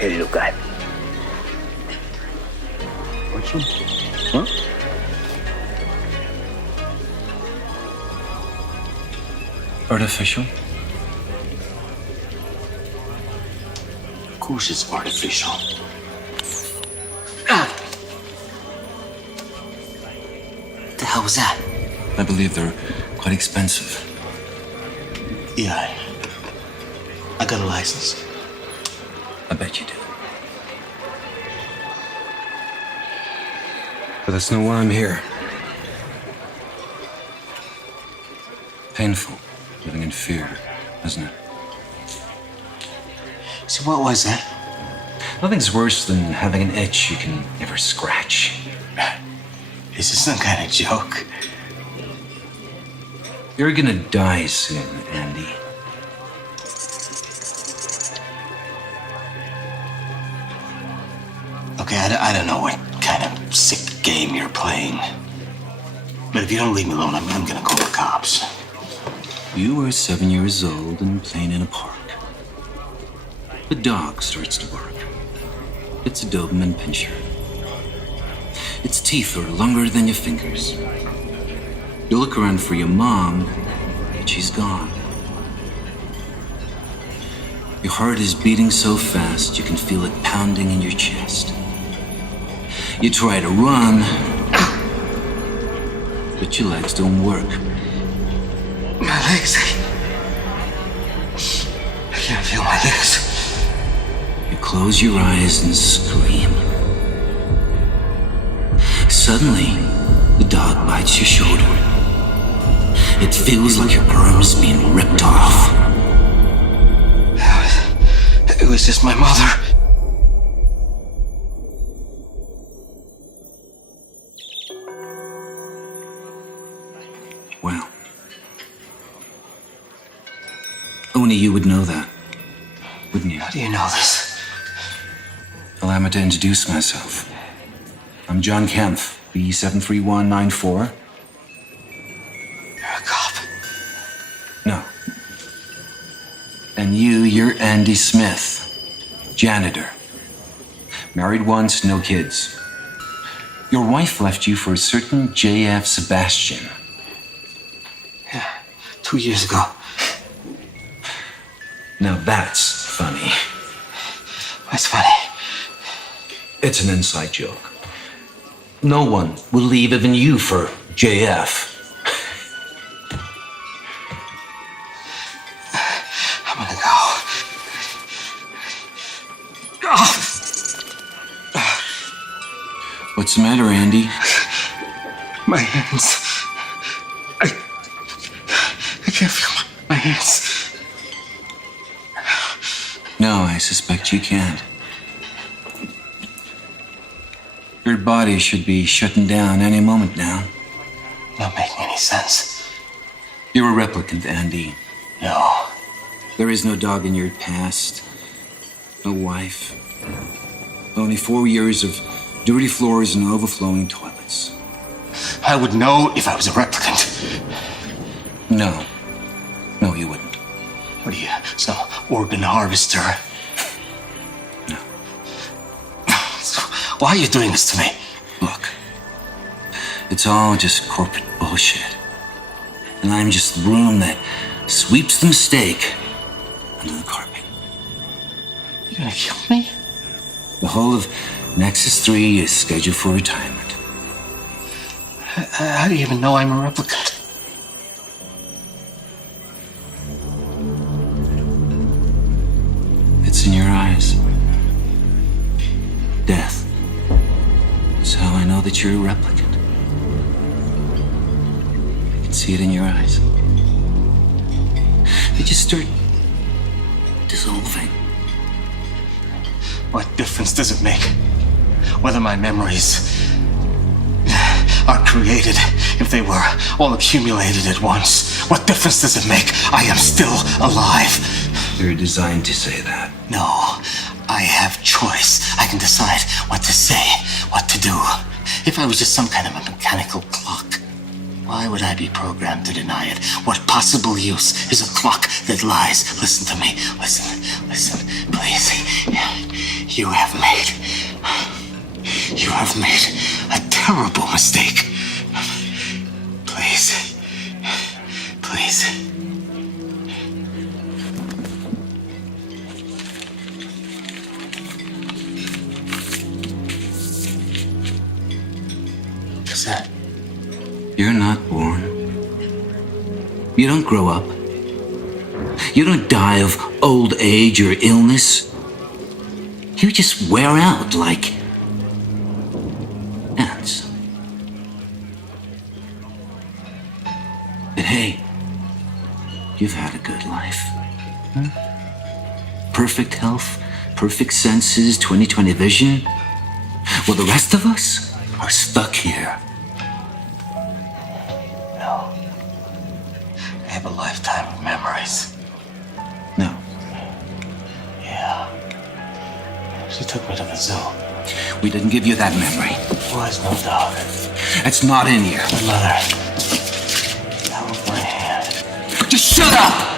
el lugar. Huh? Artificial? Of course it's artificial. What the hell was that? I believe they're quite expensive. Yeah, I got a license. I bet you do. But that's not why I'm here. Painful, living in fear, isn't it? So what was that? Nothing's worse than having an itch you can never scratch. Is this some kind of joke? You're gonna die soon, Andy. Okay, I don't know what kind of sick game you're playing. But if you don't leave me alone, I'm gonna call the cops. You were 7 years old and playing in a park. The dog starts to bark. It's a Doberman Pinscher. Its teeth are longer than your fingers. You look around for your mom, but she's gone. Your heart is beating so fast you can feel it pounding in your chest. You try to run, but your legs don't work. My legs. I can't feel my legs. You close your eyes and scream. Suddenly, the dog bites your shoulder. It feels like your arm is being ripped off. It was just my mother. Well, only you would know that, wouldn't you? How do you know this? Allow me to introduce myself. I'm John Kempf, B73194. You're a cop. No. And you're Andy Smith, janitor. Married once, no kids. Your wife left you for a certain J.F. Sebastian. Yeah, 2 years ago. Now that's funny. What's funny? It's an inside joke. No one will leave even you for JF. I'm gonna go. What's the matter, Andy? My hands. I can't feel my hands. No, I suspect you can't. Your body should be shutting down any moment now. Not making any sense. You're a replicant, Andy. No. There is no dog in your past. No wife. Only 4 years of dirty floors and overflowing toilets. I would know if I was a replicant. No. No, you wouldn't. What are you, some organ harvester? No. So why are you doing this to me? Look. It's all just corporate bullshit. And I'm just the broom that sweeps the mistake under the carpet. You're gonna kill me? The whole of Nexus 3 is scheduled for retirement. How do you even know I'm a replicant? It's in your eyes. Death. That's how I know that you're a replicant. I can see it in your eyes. They just start dissolving. What difference does it make whether my memories are created, if they were all accumulated at once? What difference does it make? I am still alive. You're designed to say that. No, I have choice. I can decide what to say, what to do. If I was just some kind of a mechanical clock, why would I be programmed to deny it? What possible use is a clock that lies? Listen to me. Listen, please. You have made a terrible mistake. Please. Please. What's that? You're not born. You don't grow up. You don't die of old age or illness. You just wear out like ants. But hey, you've had a good life. Perfect health, perfect senses, 20/20 vision. Well, the rest of us are stuck here. No. I have a lifetime of memories. No. Yeah. She took me to the zoo. We didn't give you that memory. Was no dog. It's not in here. My mother. That was my hand. Just shut up!